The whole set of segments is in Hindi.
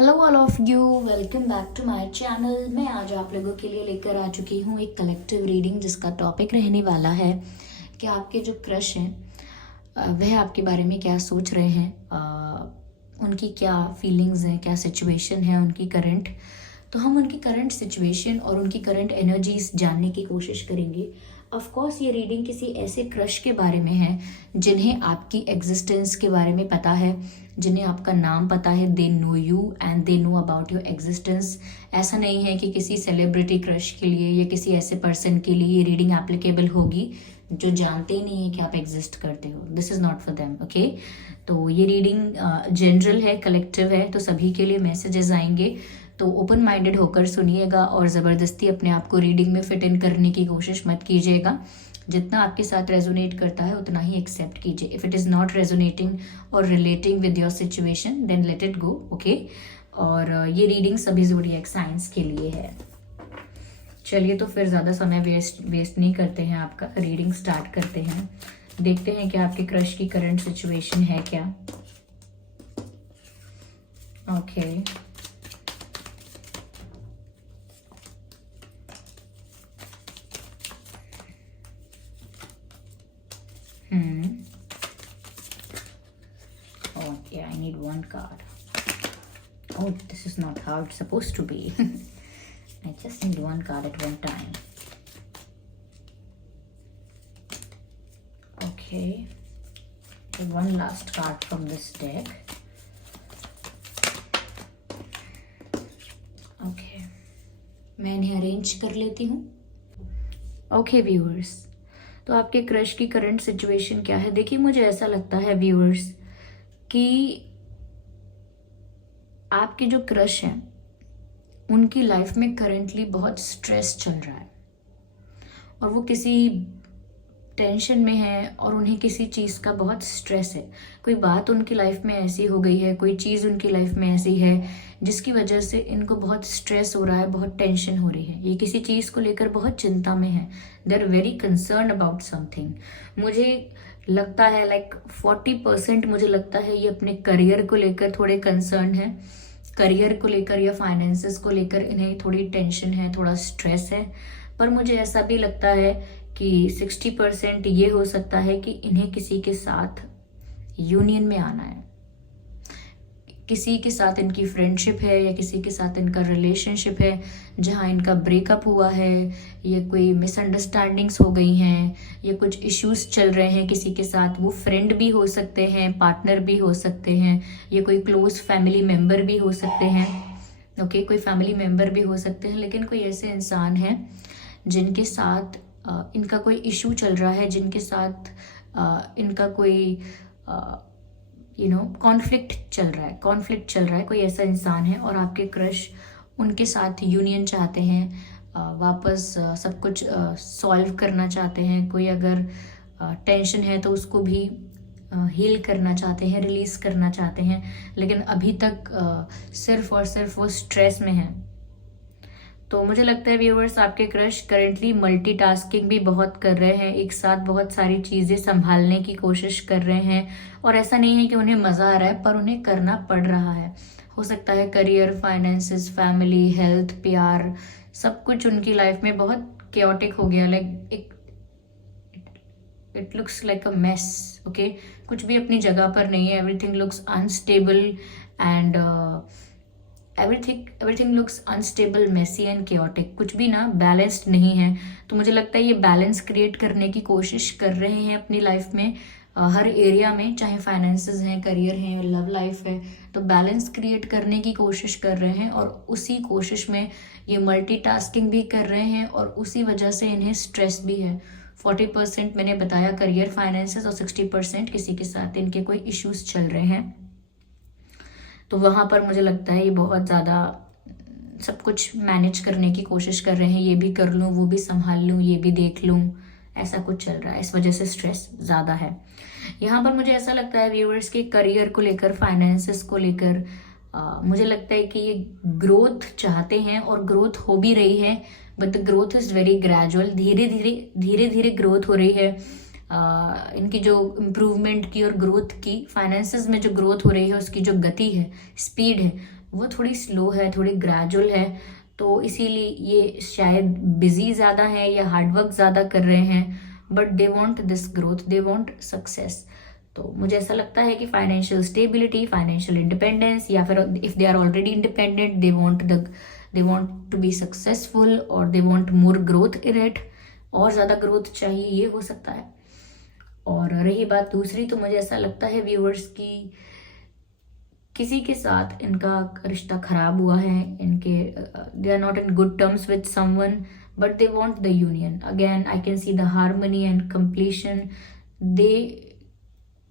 Hello all of you, welcome back to my channel. मैं आज आप लोगों के लिए लेकर आ चुकी हूँ एक कलेक्टिव रीडिंग जिसका टॉपिक रहने वाला है कि आपके जो क्रश हैं वह आपके बारे में क्या सोच रहे हैं, उनकी क्या फीलिंग्स हैं, क्या सिचुएशन है उनकी करंट। तो हम उनकी करंट सिचुएशन और उनकी करंट एनर्जीज जानने की कोशिश करेंगे। ऑफ कोर्स ये रीडिंग किसी ऐसे क्रश के बारे में है जिन्हें आपकी एग्जिस्टेंस के बारे में पता है, जिन्हें आपका नाम पता है। They know you and they know about your existence. ऐसा नहीं है कि किसी सेलिब्रिटी क्रश के लिए या किसी ऐसे पर्सन के लिए ये रीडिंग एप्लीकेबल होगी जो जानते ही नहीं है कि आप एग्जिस्ट करते हो। This is not for them, okay. तो ये रीडिंग जनरल है, कलेक्टिव है, तो सभी के लिए मैसेजेस आएंगे। तो ओपन माइंडेड होकर सुनिएगा और ज़बरदस्ती अपने आप को रीडिंग में फिट इन करने की कोशिश मत कीजिएगा। जितना आपके साथ रेजोनेट करता है उतना ही एक्सेप्ट कीजिए। If it is not resonating और relating with your situation then let it go, okay. और ये रीडिंग सभी ज़ोडिएक साइंस के लिए है। चलिए, तो फिर ज़्यादा समय वेस्ट नहीं करते हैं, आपका रीडिंग स्टार्ट करते हैं। देखते हैं कि आपके क्रश की करंट सिचुएशन है क्या। Okay, Oh, yeah, I need one card. Oh, this is not how it's supposed to be. I just need one card at one time. Okay. So one last card from this deck. Okay. मैं इन्हें अरेंज कर लेती हूँ। ओके व्यूअर्स, तो आपके क्रश की करंट सिचुएशन क्या है? देखिए, मुझे ऐसा लगता है व्यूअर्स कि आपके जो क्रश हैं उनकी लाइफ में करंटली बहुत स्ट्रेस चल रहा है और वो किसी टेंशन में है और उन्हें किसी चीज़ का बहुत स्ट्रेस है। कोई बात उनकी लाइफ में ऐसी हो गई है, कोई चीज़ उनकी लाइफ में ऐसी है जिसकी वजह से इनको बहुत स्ट्रेस हो रहा है, बहुत टेंशन हो रही है। ये किसी चीज़ को लेकर बहुत चिंता में है। They are very concern about something. मुझे लगता है 40% मुझे लगता है ये अपने करियर को लेकर थोड़े कंसर्न है। करियर को लेकर या फाइनेंसेस को लेकर इन्हें थोड़ी टेंशन है, थोड़ा स्ट्रेस है। पर मुझे ऐसा भी लगता है कि 60% ये हो सकता है कि इन्हें किसी के साथ यूनियन में आना है। किसी के साथ इनकी फ्रेंडशिप है या किसी के साथ इनका रिलेशनशिप है जहाँ इनका ब्रेकअप हुआ है या कोई मिसअंडरस्टैंडिंग्स हो गई हैं या कुछ इश्यूज चल रहे हैं किसी के साथ। वो फ्रेंड भी हो सकते हैं, पार्टनर भी हो सकते हैं, या कोई क्लोज फैमिली मेम्बर भी हो सकते हैं, ओके। कोई फैमिली मेम्बर भी हो सकते हैं, लेकिन कोई ऐसे इंसान हैं जिनके साथ इनका कोई इशू चल रहा है, जिनके साथ इनका कोई कॉन्फ्लिक्ट चल रहा है। कोई ऐसा इंसान है और आपके क्रश उनके साथ यूनियन चाहते हैं, वापस सब कुछ सॉल्व करना चाहते हैं। कोई अगर टेंशन है तो उसको भी हील करना चाहते हैं, रिलीज करना चाहते हैं, लेकिन अभी तक सिर्फ और सिर्फ वो स्ट्रेस में है। तो मुझे लगता है व्यूअर्स, आपके क्रश करेंटली मल्टीटास्किंग भी बहुत कर रहे हैं, एक साथ बहुत सारी चीज़ें संभालने की कोशिश कर रहे हैं। और ऐसा नहीं है कि उन्हें मज़ा आ रहा है, पर उन्हें करना पड़ रहा है। हो सकता है करियर, फाइनेंसेस, फैमिली, हेल्थ, प्यार, सब कुछ उनकी लाइफ में बहुत केओटिक हो गया। It looks like a mess, okay. कुछ भी अपनी जगह पर नहीं है। Everything looks unstable and everything looks unstable, messy and chaotic. कुछ भी ना बैलेंस्ड नहीं है। तो मुझे लगता है ये बैलेंस क्रिएट करने की कोशिश कर रहे हैं अपनी लाइफ में, हर एरिया में, चाहे फाइनेंसेस हैं, करियर है, लव लाइफ है। तो बैलेंस क्रिएट करने की कोशिश कर रहे हैं और उसी कोशिश में ये मल्टीटास्किंग भी कर रहे हैं और उसी वजह से इन्हें स्ट्रेस भी है। 40% मैंने बताया करियर, फाइनेंसेस, और 60% किसी के साथ इनके कोई इश्यूज चल रहे हैं। तो वहाँ पर मुझे लगता है ये बहुत ज़्यादा सब कुछ मैनेज करने की कोशिश कर रहे हैं। ये भी कर लूँ, वो भी संभाल लूँ, ये भी देख लूँ, ऐसा कुछ चल रहा है। इस वजह से स्ट्रेस ज़्यादा है। यहाँ पर मुझे ऐसा लगता है व्यूअर्स के करियर को लेकर, फाइनेंसेस को लेकर मुझे लगता है कि ये ग्रोथ चाहते हैं और ग्रोथ हो भी रही है, but the growth is very gradual. धीरे धीरे ग्रोथ हो रही है। इनकी जो इम्प्रूवमेंट की और ग्रोथ की, फाइनेंसेस में जो ग्रोथ हो रही है उसकी जो गति है, स्पीड है, वो थोड़ी स्लो है, थोड़ी ग्रेजुअल है। तो इसीलिए ये शायद बिजी ज़्यादा है या हार्डवर्क ज़्यादा कर रहे हैं, but they want this growth, they want success. तो मुझे ऐसा लगता है कि फाइनेंशियल स्टेबिलिटी, फाइनेंशियल इंडिपेंडेंस, या फिर if they are already independent, they want to be successful और they want more growth in it, और ज़्यादा ग्रोथ चाहिए, ये हो सकता है। और रही बात दूसरी, तो मुझे ऐसा लगता है व्यूअर्स की किसी के साथ इनका रिश्ता खराब हुआ है, इनके they are not in good terms with someone, but they want the union again. I can see the harmony and completion.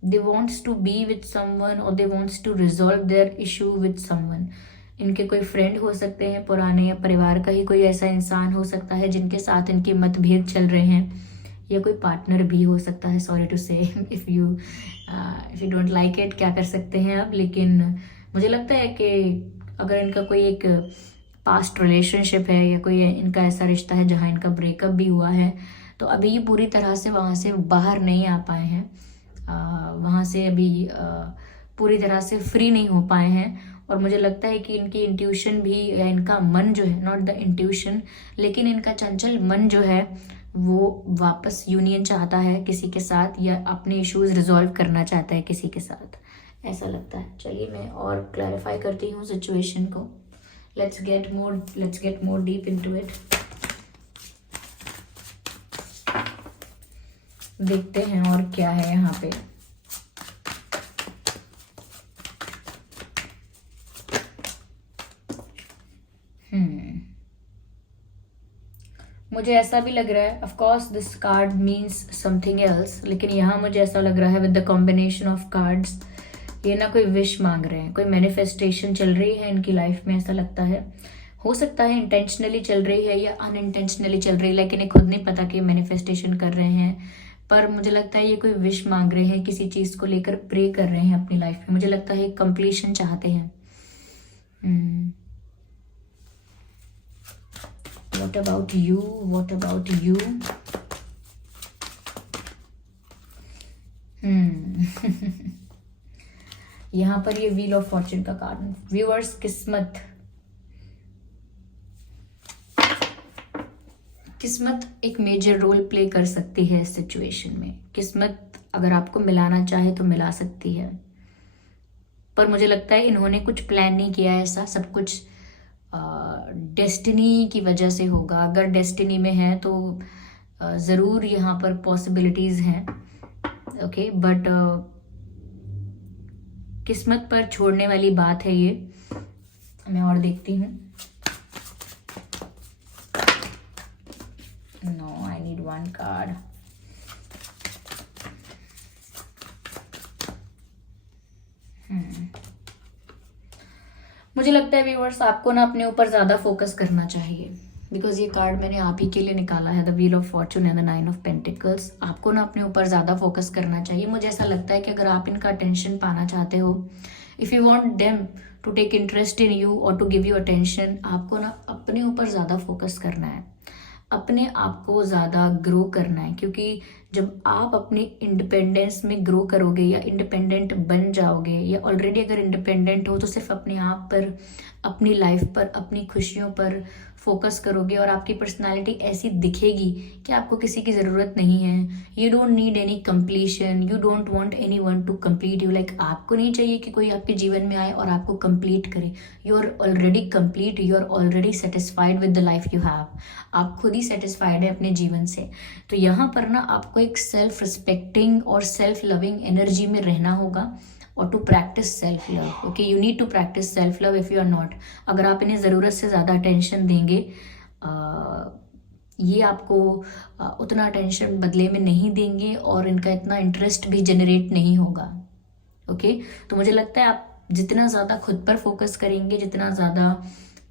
they wants to be with someone or they wants to resolve their issue with someone। इनके कोई फ्रेंड हो सकते हैं पुराने, या परिवार का ही कोई ऐसा इंसान हो सकता है जिनके साथ इनके मतभेद चल रहे हैं, या कोई पार्टनर भी हो सकता है। सॉरी टू से, if you don't like it, क्या कर सकते हैं अब। लेकिन मुझे लगता है कि अगर इनका कोई एक पास्ट रिलेशनशिप है, या कोई इनका ऐसा रिश्ता है जहाँ इनका ब्रेकअप भी हुआ है, तो अभी ये पूरी तरह से वहाँ से बाहर नहीं आ पाए हैं, वहाँ से अभी पूरी तरह से फ्री नहीं हो पाए हैं। और मुझे लगता है कि इनकी इंट्यूशन भी, या इनका मन जो है, नॉट द इंट्यूशन, लेकिन इनका चंचल मन जो है वो वापस यूनियन चाहता है किसी के साथ, या अपने इश्यूज रिजॉल्व करना चाहता है किसी के साथ, ऐसा लगता है। चलिए मैं और क्लैरिफाई करती हूँ सिचुएशन को। Let's get more deep into it. देखते हैं और क्या है यहाँ पे। मुझे ऐसा भी लग रहा है, of course this card means something else, लेकिन यहाँ मुझे ऐसा लग रहा है with the combination of cards, ये ना कोई विश मांग रहे हैं, कोई मैनिफेस्टेशन चल रही है इनकी लाइफ में, ऐसा लगता है। हो सकता है इंटेंशनली चल रही है या अनइंटेंशनली चल रही है, लेकिन इन्हें खुद नहीं पता कि मैनिफेस्टेशन कर रहे हैं। पर मुझे लगता है ये कोई विश मांग रहे हैं, किसी चीज़ को लेकर प्रे कर रहे हैं अपनी लाइफ में। मुझे लगता है कंप्लीशन चाहते हैं। What about you? What about you? यहाँ पर ये व्हील ऑफ फॉर्चून का कार्ड। व्यूअर्स, किस्मत एक मेजर रोल प्ले कर सकती है इस सिचुएशन में। किस्मत अगर आपको मिलाना चाहे तो मिला सकती है, पर मुझे लगता है इन्होंने कुछ प्लान नहीं किया है, ऐसा सब कुछ डेस्टिनी की वजह से होगा। अगर डेस्टिनी में है तो ज़रूर यहाँ पर पॉसिबिलिटीज़ हैं, ओके, बट किस्मत पर छोड़ने वाली बात है ये। मैं और देखती हूँ। No, I need one card. मुझे लगता है व्यूअर्स आपको ना अपने ऊपर ज़्यादा फोकस करना चाहिए, बिकॉज ये कार्ड मैंने आप ही के लिए निकाला है, the wheel of Fortune and the 9 of pentacles. आपको ना अपने ऊपर ज़्यादा फोकस करना चाहिए। मुझे ऐसा लगता है कि अगर आप इनका अटेंशन पाना चाहते हो, if you want them to take interest in you और टू गिव यू अटेंशन, आपको ना अपने ऊपर ज़्यादा फोकस करना है, अपने आप को ज़्यादा ग्रो करना है। क्योंकि जब आप अपनी इंडिपेंडेंस में ग्रो करोगे या इंडिपेंडेंट बन जाओगे, या ऑलरेडी अगर इंडिपेंडेंट हो तो सिर्फ अपने आप पर, अपनी लाइफ पर, अपनी खुशियों पर फोकस करोगे, और आपकी पर्सनालिटी ऐसी दिखेगी कि आपको किसी की ज़रूरत नहीं है। You don't need any completion, you don't want anyone to complete you. Like आपको नहीं चाहिए कि कोई आपके जीवन में आए और आपको कंप्लीट करे। You are already complete, you are already satisfied with the life you have. आप खुद ही सेटिस्फाइड है अपने जीवन से। तो यहाँ पर ना आपको एक सेल्फ रिस्पेक्टिंग और सेल्फ लविंग एनर्जी में रहना होगा, और to practice self love. Okay, you need to practice self love if you are not. अगर आप इन्हें ज़रूरत से ज़्यादा अटेंशन देंगे, ये आपको उतना अटेंशन बदले में नहीं देंगे, और इनका इतना इंटरेस्ट भी जनरेट नहीं होगा। ओके, तो मुझे लगता है आप जितना ज़्यादा खुद पर फोकस करेंगे, जितना ज़्यादा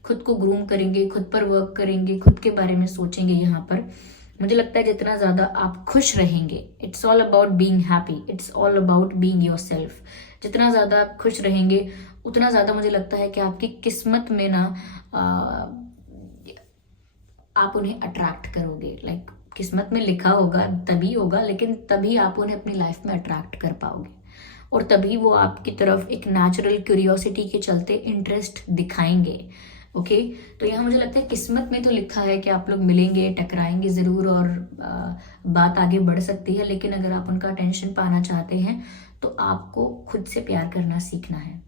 खुद को ग्रूम करेंगे, खुद पर वर्क करेंगे, खुद के बारे में सोचेंगे, यहाँ पर मुझे लगता है जितना ज़्यादा आप खुश रहेंगे, it's all about being happy, it's all about being yourself. जितना ज़्यादा आप खुश रहेंगे, उतना ज़्यादा मुझे लगता है कि आपकी किस्मत में ना आप उन्हें अट्रैक्ट करोगे। लाइक किस्मत में लिखा होगा तभी होगा, लेकिन तभी आप उन्हें अपनी लाइफ में अट्रैक्ट कर पाओगे और तभी वो आपकी तरफ एक नेचुरल क्यूरियोसिटी के चलते इंटरेस्ट दिखाएंगे। ओके, तो यहाँ मुझे लगता है किस्मत में तो लिखा है कि आप लोग मिलेंगे, टकराएंगे ज़रूर और बात आगे बढ़ सकती है, लेकिन अगर आप उनका अटेंशन पाना चाहते हैं तो आपको खुद से प्यार करना सीखना है,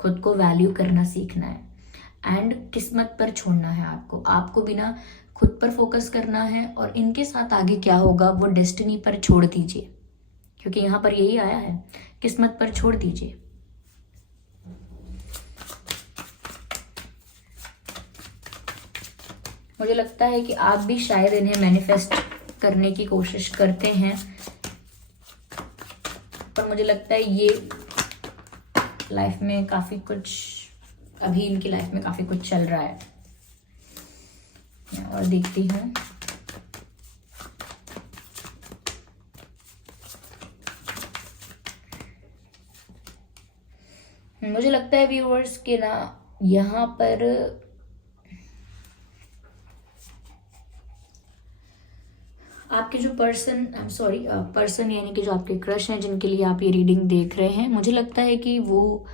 खुद को वैल्यू करना सीखना है एंड किस्मत पर छोड़ना है। आपको बिना खुद पर फोकस करना है और इनके साथ आगे क्या होगा वो डेस्टिनी पर छोड़ दीजिए, क्योंकि यहाँ पर यही आया है, किस्मत पर छोड़ दीजिए। मुझे लगता है कि आप भी शायद इन्हें मैनिफेस्ट करने की कोशिश करते हैं, पर मुझे लगता है ये लाइफ में काफ़ी कुछ, अभी इनकी लाइफ में काफ़ी कुछ चल रहा है। और देखती हूँ, मुझे लगता है व्यूअर्स के ना यहाँ पर आपके जो पर्सन यानी कि जो आपके क्रश हैं जिनके लिए आप ये रीडिंग देख रहे हैं, मुझे लगता है कि वो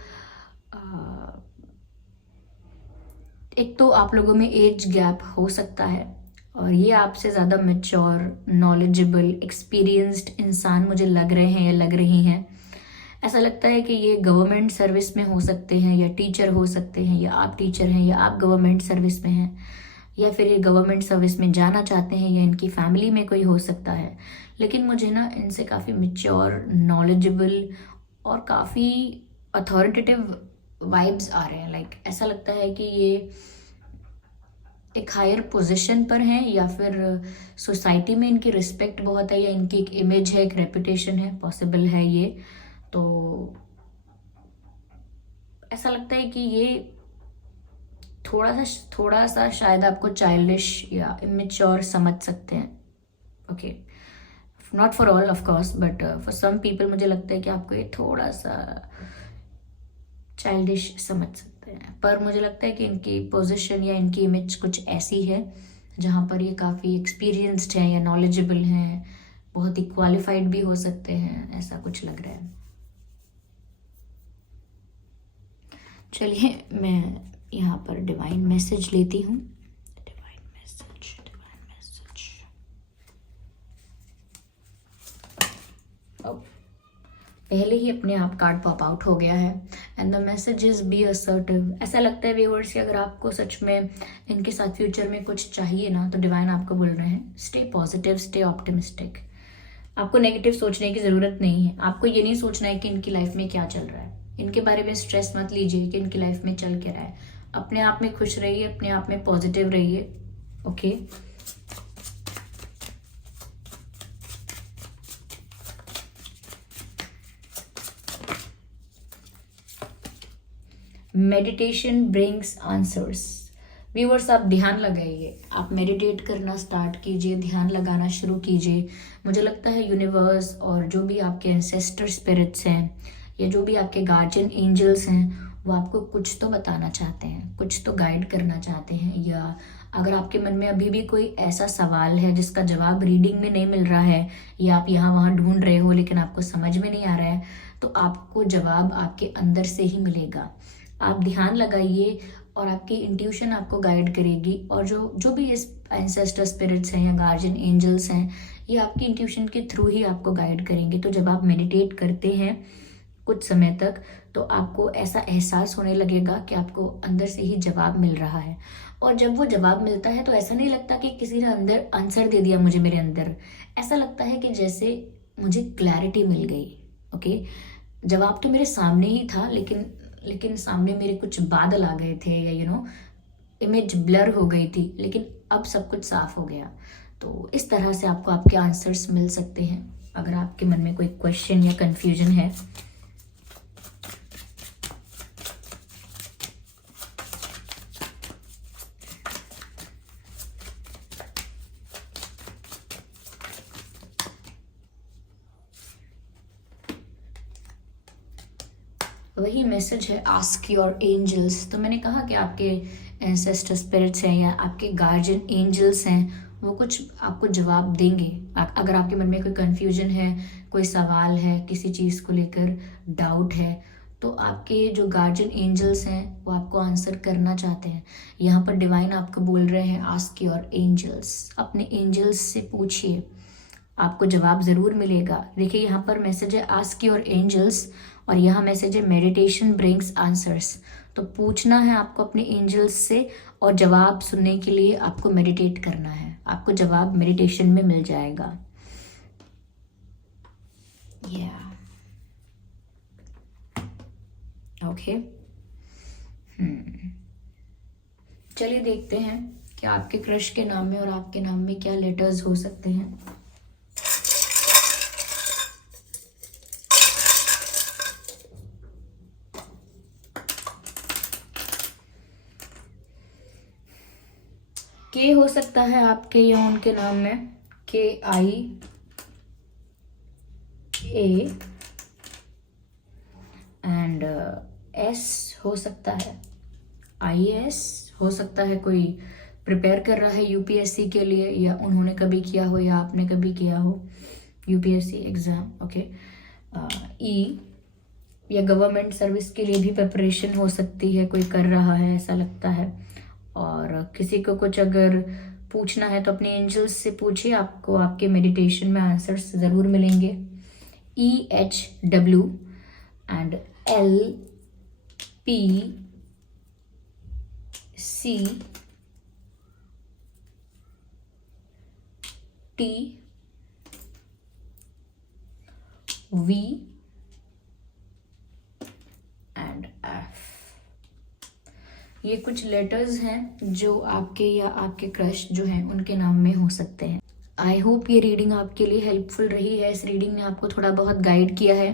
एक तो आप लोगों में एज गैप हो सकता है और ये आपसे ज़्यादा मैच्योर, नॉलेजेबल, एक्सपीरियंस्ड इंसान मुझे लग रहे हैं या लग रही हैं। ऐसा लगता है कि ये गवर्नमेंट सर्विस में हो सकते हैं या टीचर हो सकते हैं, या आप टीचर हैं या आप गवर्नमेंट सर्विस में हैं, या फिर ये गवर्नमेंट सर्विस में जाना चाहते हैं, या इनकी फैमिली में कोई हो सकता है। लेकिन मुझे ना इनसे काफ़ी मैच्योर, नॉलेजेबल और काफ़ी अथॉरिटेटिव वाइब्स आ रहे हैं। लाइक ऐसा लगता है कि ये एक हायर पोजीशन पर हैं, या फिर सोसाइटी में इनकी रिस्पेक्ट बहुत है, या इनकी एक इमेज है, एक रेपुटेशन है, पॉसिबल है ये। तो ऐसा लगता है कि ये थोड़ा सा शायद आपको चाइल्डिश या इमेच्योर समझ सकते हैं। Okay, not for all of course, but for some people मुझे लगता है कि आपको ये थोड़ा सा चाइल्डिश समझ सकते हैं। पर मुझे लगता है कि इनकी पोजीशन या इनकी इमेज कुछ ऐसी है जहाँ पर ये काफ़ी एक्सपीरियंस्ड हैं या नॉलेजेबल हैं, बहुत ही क्वालिफाइड भी हो सकते हैं, ऐसा कुछ लग रहा है। चलिए मैं यहाँ पर डिवाइन मैसेज लेती हूँ। Divine message. पहले ही अपने आप कार्ड पॉप आउट हो गया है and the message is be assertive. ऐसा लगता है व्यूअर्स कि अगर आपको सच में इनके साथ फ्यूचर में कुछ चाहिए ना, तो डिवाइन आपको बोल रहे हैं स्टे पॉजिटिव, स्टे ऑप्टिमिस्टिक। आपको नेगेटिव सोचने की ज़रूरत नहीं है। आपको ये नहीं सोचना है कि इनकी लाइफ में क्या चल रहा है, इनके बारे में स्ट्रेस मत लीजिए कि इनकी लाइफ में चल क्या रहा है। अपने आप में खुश रहिए, अपने आप में पॉजिटिव रहिए। Okay, meditation brings answers. Viewers आप ध्यान लगाइए, आप मेडिटेट करना स्टार्ट कीजिए, ध्यान लगाना शुरू कीजिए। मुझे लगता है यूनिवर्स और जो भी आपके एंसेस्टर स्पिरिट्स हैं या जो भी आपके गार्जियन एंजल्स हैं, वो आपको कुछ तो बताना चाहते हैं, कुछ तो गाइड करना चाहते हैं। या अगर आपके मन में अभी भी कोई ऐसा सवाल है जिसका जवाब रीडिंग में नहीं मिल रहा है, या आप यहाँ वहाँ ढूंढ रहे हो लेकिन आपको समझ में नहीं आ रहा है, तो आपको जवाब आपके अंदर से ही मिलेगा। आप ध्यान लगाइए और आपकी इंट्यूशन आपको गाइड करेगी। और जो भी इस एंसेस्टर स्पिरिट्स हैं या गार्जियन एंजल्स हैं, ये आपकी इंट्यूशन के थ्रू ही आपको गाइड करेंगे। तो जब आप मेडिटेट करते हैं कुछ समय तक, तो आपको ऐसा एहसास होने लगेगा कि आपको अंदर से ही जवाब मिल रहा है। और जब वो जवाब मिलता है तो ऐसा नहीं लगता कि किसी ने अंदर आंसर दे दिया मुझे मेरे अंदर। ऐसा लगता है कि जैसे मुझे क्लैरिटी मिल गई। ओके, जवाब तो मेरे सामने ही था, लेकिन सामने मेरे कुछ बादल आ गए थे, या इमेज ब्लर हो गई थी, लेकिन अब सब कुछ साफ हो गया। तो इस तरह से आपको आपके आंसर्स मिल सकते हैं अगर आपके मन में कोई क्वेश्चन या कंफ्यूजन है। वही मैसेज है, आस्क योर एंजल्स। तो मैंने कहा कि आपके एंसेस्टर स्पिरिट्स हैं या आपके गार्जियन एंजल्स हैं, वो कुछ आपको जवाब देंगे। अगर आपके मन में कोई कन्फ्यूजन है, कोई सवाल है, किसी चीज़ को लेकर डाउट है, तो आपके जो गार्जियन एंजल्स हैं वो आपको आंसर करना चाहते हैं। यहाँ पर डिवाइन आपको बोल रहे हैं आस्क योर एंजल्स, अपने एंजल्स से पूछिए, आपको जवाब ज़रूर मिलेगा। देखिए यहाँ पर मैसेज है आस्क योर एंजल्स, और यहाँ मैसेज है मेडिटेशन ब्रिंग्स आंसर्स। तो पूछना है आपको अपने एंजल्स से, और जवाब सुनने के लिए आपको मेडिटेट करना है। आपको जवाब मेडिटेशन में मिल जाएगा। ओके, चलिए देखते हैं कि आपके क्रश के नाम में और आपके नाम में क्या लेटर्स हो सकते हैं। के हो सकता है आपके या उनके नाम में, KIA, एंड S हो सकता है, IAS हो सकता है। कोई प्रिपेयर कर रहा है UPSC के लिए, या उन्होंने कभी किया हो या आपने कभी किया हो UPSC एग्ज़ाम। ओके, E या गवर्नमेंट सर्विस के लिए भी प्रिपरेशन हो सकती है, कोई कर रहा है ऐसा लगता है। और किसी को कुछ अगर पूछना है तो अपने एंजल्स से पूछिए, आपको आपके मेडिटेशन में आंसर्स ज़रूर मिलेंगे। EHW and LPCTV and F, ये कुछ लेटर्स हैं जो आपके या आपके क्रश जो हैं उनके नाम में हो सकते हैं। आई होप ये रीडिंग आपके लिए हेल्पफुल रही है। इस रीडिंग ने आपको थोड़ा बहुत गाइड किया है।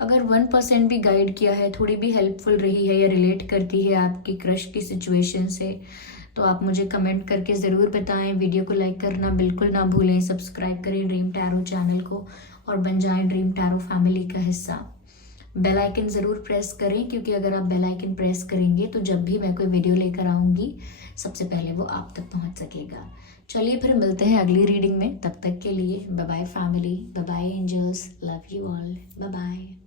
अगर 1% भी गाइड किया है, थोड़ी भी हेल्पफुल रही है या रिलेट करती है आपकी क्रश की सिचुएशन से, तो आप मुझे कमेंट करके ज़रूर बताएं। वीडियो को लाइक करना बिल्कुल ना भूलें। सब्सक्राइब करें ड्रीम टैरो चैनल को और बन जाएं ड्रीम टैरो फैमिली का हिस्सा। बेल आइकन ज़रूर प्रेस करें, क्योंकि अगर आप बेल आइकन प्रेस करेंगे तो जब भी मैं कोई वीडियो लेकर आऊँगी सबसे पहले वो आप तक पहुँच सकेगा। चलिए फिर मिलते हैं अगली रीडिंग में। तब तक के लिए bye bye family, bye bye angels, love you all, bye bye.